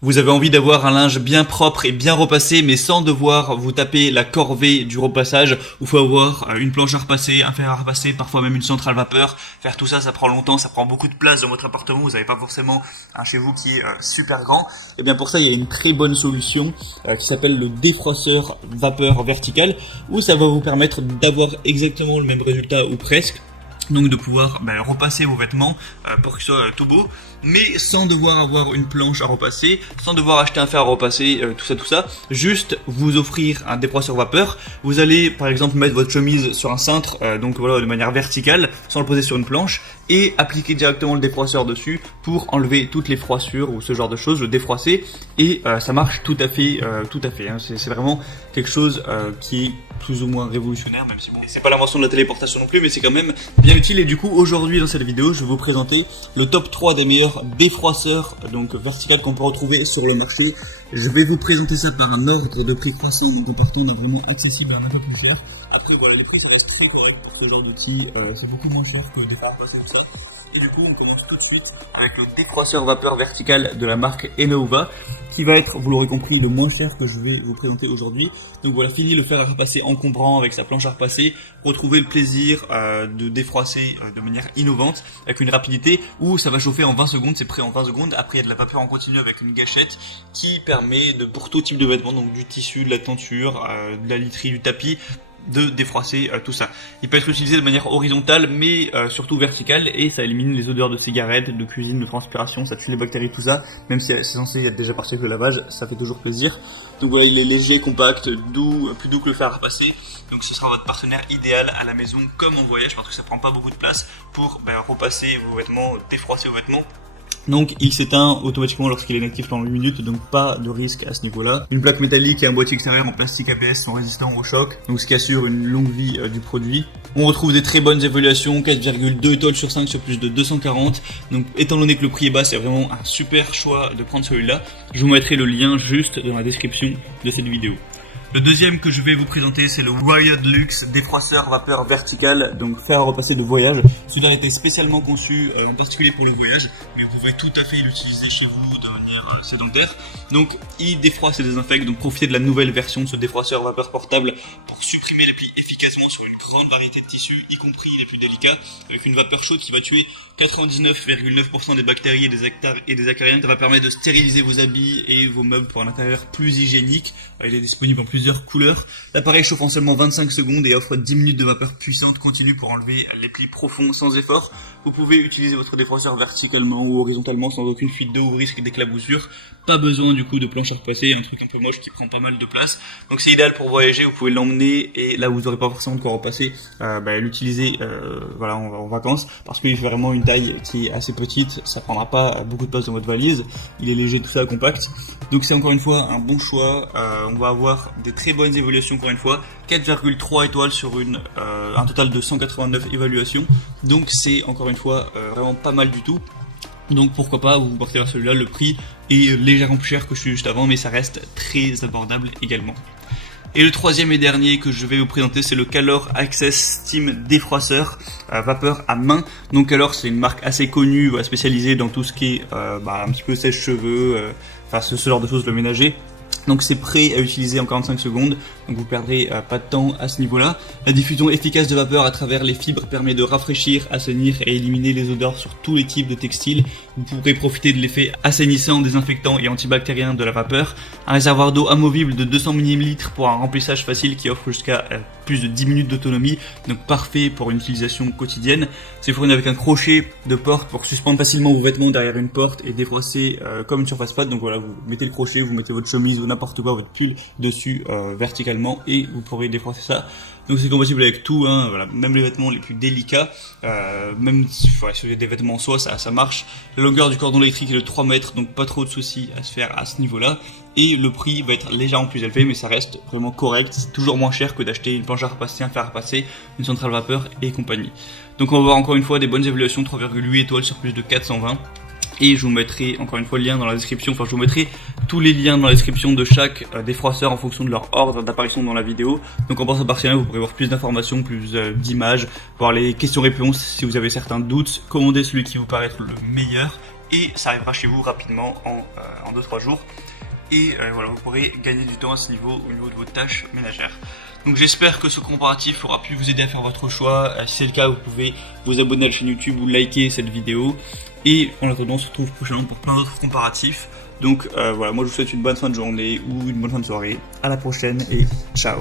Vous avez envie d'avoir un linge bien propre et bien repassé, mais sans devoir vous taper la corvée du repassage, où il faut avoir une planche à repasser, un fer à repasser, parfois même une centrale vapeur. Faire tout ça, ça prend longtemps, ça prend beaucoup de place dans votre appartement, vous n'avez pas forcément un chez vous qui est super grand. Et bien pour ça, il y a une très bonne solution qui s'appelle le défroisseur vapeur vertical, où ça va vous permettre d'avoir exactement le même résultat ou presque. Donc de pouvoir repasser vos vêtements pour qu'ils soient tout beaux, mais sans devoir avoir une planche à repasser, sans devoir acheter un fer à repasser, tout ça, juste vous offrir un défroisseur vapeur. Vous allez par exemple mettre votre chemise sur un cintre, donc voilà, de manière verticale, sans le poser sur une planche, et appliquer directement le défroisseur dessus pour enlever toutes les froissures ou ce genre de choses, le défroisser, et ça marche tout à fait, hein. C'est vraiment quelque chose qui est plus ou moins révolutionnaire, même si bon, c'est pas l'invention de la téléportation non plus, mais c'est quand même bien utile. Et du coup, aujourd'hui dans cette vidéo, je vais vous présenter le top 3 des meilleurs défroisseurs donc vertical qu'on peut retrouver sur le marché. Je vais vous présenter ça par un ordre de prix croissant, donc en partant d'un vraiment accessible à un peu plus cher. Après voilà, les prix ça reste très correct pour ce genre d'outil, c'est beaucoup moins cher que des fer à repasser tout ça. Et du coup, on commence tout de suite avec le décroisseur vapeur vertical de la marque Enova, qui va être, vous l'aurez compris, le moins cher que je vais vous présenter aujourd'hui. Donc voilà, fini le fer à repasser encombrant avec sa planche à repasser. Retrouvez le plaisir de défroisser de manière innovante, avec une rapidité où ça va chauffer en 20 secondes, c'est prêt en 20 secondes. Après, il y a de la vapeur en continu avec une gâchette qui permet pour tout type de vêtements, donc du tissu, de la tenture, de la literie, du tapis, de défroisser tout ça. Il peut être utilisé de manière horizontale, mais surtout verticale, et ça élimine les odeurs de cigarettes, de cuisine, de transpiration, ça tue les bactéries, tout ça. Même si c'est censé être déjà parti avec le lavage, ça fait toujours plaisir. Donc voilà, il est léger, compact, doux, plus doux que le fer à repasser. Donc ce sera votre partenaire idéal à la maison comme en voyage, parce que ça prend pas beaucoup de place pour repasser vos vêtements, défroisser vos vêtements. Donc il s'éteint automatiquement lorsqu'il est inactif pendant 8 minutes, donc pas de risque à ce niveau-là. Une plaque métallique et un boîtier extérieur en plastique ABS sont résistants au choc, donc ce qui assure une longue vie du produit. On retrouve des très bonnes évaluations, 4,2 étoiles sur 5 sur plus de 240. Donc étant donné que le prix est bas, c'est vraiment un super choix de prendre celui-là. Je vous mettrai le lien juste dans la description de cette vidéo. Le deuxième que je vais vous présenter, c'est le Wired Luxe défroisseur vapeur vertical, donc fer à repasser de voyage. Celui-là a été spécialement conçu, particulier pour le voyage, mais vous pouvez tout à fait l'utiliser chez vous de manière sédentaire. Donc il défroisse et désinfecte, donc profitez de la nouvelle version de ce défroisseur vapeur portable pour supprimer les plis efficacement sur une grande variété de tissus, y compris les plus délicats, avec une vapeur chaude qui va tuer 99,9% des bactéries et des acariens. Ça va permettre de stériliser vos habits et vos meubles pour un intérieur plus hygiénique. Il est disponible en plusieurs couleurs. L'appareil chauffe en seulement 25 secondes et offre 10 minutes de vapeur puissante continue pour enlever les plis profonds sans effort. Vous pouvez utiliser votre défroisseur verticalement ou horizontalement sans aucune fuite d'eau ou risque d'éclaboussure. Pas besoin du coup de planche à repasser, un truc un peu moche qui prend pas mal de place. Donc c'est idéal pour voyager, vous pouvez l'emmener et là vous n'aurez pas forcément de quoi repasser, l'utiliser voilà, en vacances, parce qu'il fait vraiment une taille qui est assez petite, ça prendra pas beaucoup de place dans votre valise, il est léger, tout ça, compact. Donc c'est encore une fois un bon choix. On va avoir des très bonnes évaluations encore une fois, 4,3 étoiles sur un total de 189 évaluations, donc c'est encore une fois vraiment pas mal du tout. Donc pourquoi pas vous porter vers celui-là, le prix est légèrement plus cher que celui juste avant, mais ça reste très abordable également. Et le troisième et dernier que je vais vous présenter, c'est le Calor Access Steam défroisseur vapeur à main. Donc Calor, c'est une marque assez connue, spécialisée dans tout ce qui est un petit peu sèche-cheveux, ce genre de choses, le ménager. Donc c'est prêt à utiliser en 45 secondes, donc vous perdrez pas de temps à ce niveau-là. La diffusion efficace de vapeur à travers les fibres permet de rafraîchir, assainir et éliminer les odeurs sur tous les types de textiles. Vous pourrez profiter de l'effet assainissant, désinfectant et antibactérien de la vapeur. Un réservoir d'eau amovible de 200 ml pour un remplissage facile qui offre jusqu'à plus de 10 minutes d'autonomie, donc parfait pour une utilisation quotidienne. C'est fourni avec un crochet de porte pour suspendre facilement vos vêtements derrière une porte et défroisser comme une surface plate. Donc voilà, vous mettez le crochet, vous mettez votre chemise ou n'importe quoi, votre pull dessus verticalement et vous pourrez défroisser ça. Donc c'est compatible avec tout, hein, voilà, même les vêtements les plus délicats, même si vous avez des vêtements en soie, ça marche. La longueur du cordon électrique est de 3 mètres, donc pas trop de soucis à se faire à ce niveau-là. Et le prix va être légèrement plus élevé, mais ça reste vraiment correct. C'est toujours moins cher que d'acheter une planche à repasser, un fer à repasser, une centrale vapeur et compagnie. Donc on va voir encore une fois des bonnes évaluations, 3,8 étoiles sur plus de 420. Et je vous mettrai encore une fois le lien dans la description, je vous mettrai tous les liens dans la description de chaque défroisseur en fonction de leur ordre d'apparition dans la vidéo. Donc en passant par cela, vous pourrez voir plus d'informations, plus d'images, voir les questions-réponses si vous avez certains doutes, commandez celui qui vous paraît être le meilleur et ça arrivera chez vous rapidement en 2-3 jours. Et voilà, vous pourrez gagner du temps à ce niveau, au niveau de vos tâches ménagères. Donc j'espère que ce comparatif aura pu vous aider à faire votre choix. Si c'est le cas, vous pouvez vous abonner à la chaîne YouTube ou liker cette vidéo. Et en attendant, on se retrouve prochainement pour plein d'autres comparatifs. Donc voilà, moi je vous souhaite une bonne fin de journée ou une bonne fin de soirée. À la prochaine et ciao.